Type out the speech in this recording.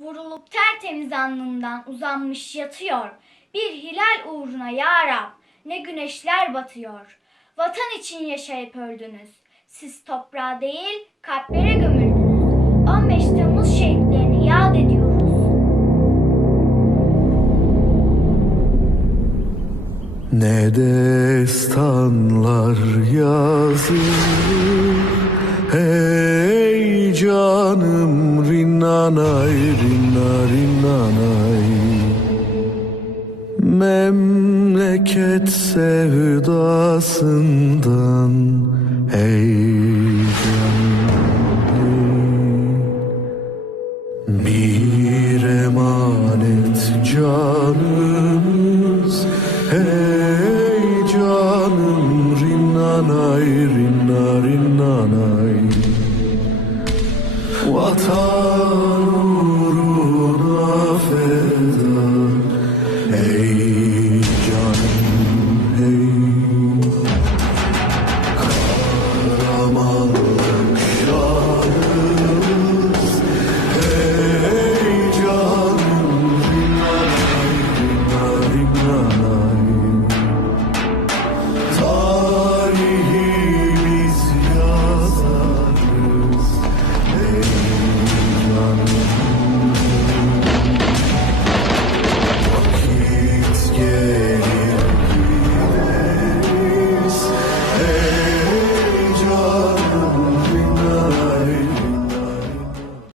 Vurulup tertemiz alnından uzanmış yatıyor. Bir hilal uğruna ya Rab, ne güneşler batıyor. Vatan için yaşayıp öldünüz. Siz toprağa değil, kalplere gömüldünüz. 15 Temmuz şehitlerini yad ediyoruz. Ne destanlar yazılır Hey canım rinnanay rinna rinnanay Memleket sevdasından Hey bir emanet canımız. Hey canım rinnanay rinna rinnanay Vatan